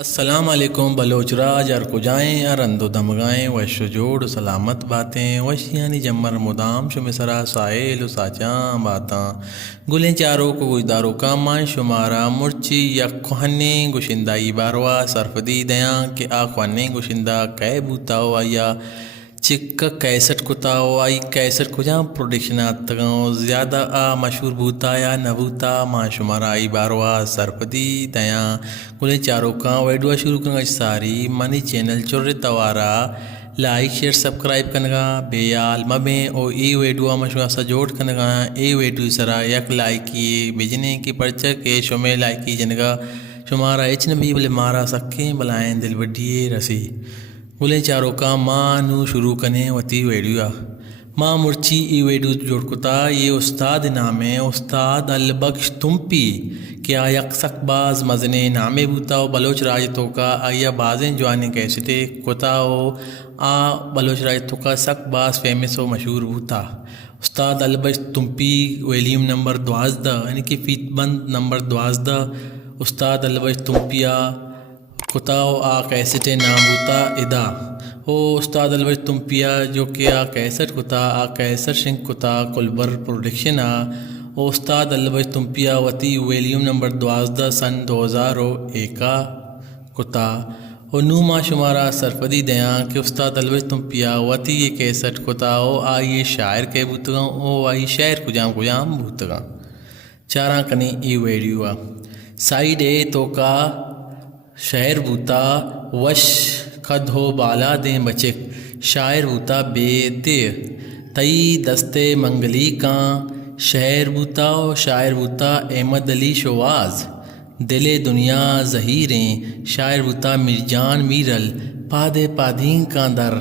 السلام علیکم بلوچ راج ار کجائیں ارند و دمگائیں وش جوڑ سلامت باتیں وشیانی جمر مدام شمسرا سائل و ساچاں باتاں گلیں چاروں کو گجدارو کامان شمارا مرچی یک کوہنے گشندائی باروا سرفدی دیاں کہ آ کوہنے گشندہ کئے بوتاو آیا چکا کیسٹ کتاو آئی کیسٹ کجاں پروڈکشنات تگاں زیادہ مشہور بوتا یا نہ بوتا ماں شمارا آئی باروا سرپدی دیاں گلیں چاروں کاں ویڈیو شروع کرنگا ساری منی چینل چور توارا لائک شیئر سبسکرائب کنگا بیال مبیں او ای ویڈیو مشوا سجوڑ کنگا ای ویڈیو سرا یک لائک کی بجنے کی پرچہ کے شمع لائک کی جنگا شمارا اچ نبی بلے مارا سکیں بلائیں دل وڈیے رسی گلیں چاروں کا ماں نو شروع کنے وتی ویڈیو ماں مرچی ای ویڈیو جوڑ کتا یہ استاد نام ہے استاد البخش تمپی کیا یک سک باز مزنے نامے بوتاو بلوچ راج تو کا آیا بازیں جوانے کیسٹے کتاو بلوچ راج تو کا سک باز فیمس و مشہور بوتا استاد البخش تمپی ویلیم نمبر 12 یعنی کہ فیت بند نمبر 12 استاد البخش تمپیا کتاو کیسٹے نام بوتا ادا او استاد البخش تمپیا جو کہ کیسٹ کتا کیسٹ شنگ کتا کلبر پروڈکشن او استاد البخش تمپیا وتی ویلیوم نمبر 12 سن 2001 کتا او نو ما شمارا سرفدی دیاں کہ استاد البخش تمپیا وتی یہ کیسٹ کتا او آئی شاعر کے بوتگاں او آئی شاعر کجام بوتگاں چاراں کنی ای ویڈیو سائیڈ اے تو کا شاعر بوتا وش کد ہو بالا دیں بچک شاعر بوتا بے تیر تئی دستے منگلی کاں شاعر بوتا و شاعر بوتا احمد علی شواز دل دنیا ظہیریں شاعر بوتا مرجان میرل پادے پادین کا در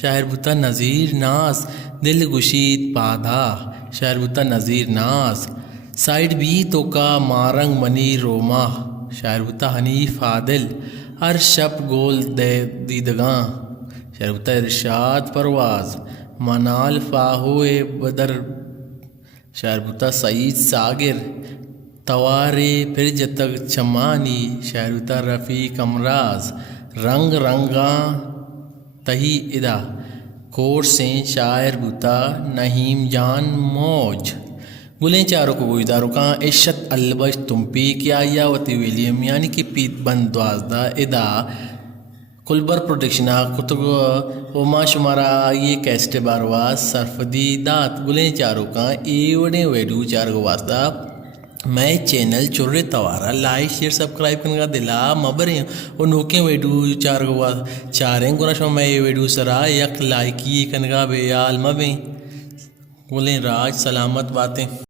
شاعر بوتا نذیر ناز دل گشید پادا شاعر بوتا نذیر ناز سائیڈ بی تو کا مارنگ منی روما شاعر بوتا حنیف عادل ہر شب گول دے دیدگاں شاعر بوتا ارشاد پرواز منال فاہوئے بدر شاعر بوتا سعید ساگر توارے پھر جتگ چمانی شاعر بوتا رفیق امراض رنگ رنگاں تہی ادا کورسیں شاعر بوتا نہیم جان موج گلیں چاروں کو گوجداروں کا عشت البخش تمپی کیا یا وتی ویلیم یعنی کہ پیت بند 12 ادا کلبر پروڈکشنا کتب و ما شمارا یہ کیسٹ باروا سرفدی دات گلیں چاروں کا ای وڈے ویڈیو چارگو واسطہ میں چینل چورے توارا لائک شیئر سبسکرائب کرنے کا دلا مبریں اور نوکیں ویڈیو چارگو چاریں گنا شما میں یہ ویڈیو سرا یک لائکی کرنے کا بیال مبیں گلیں راج سلامت باتیں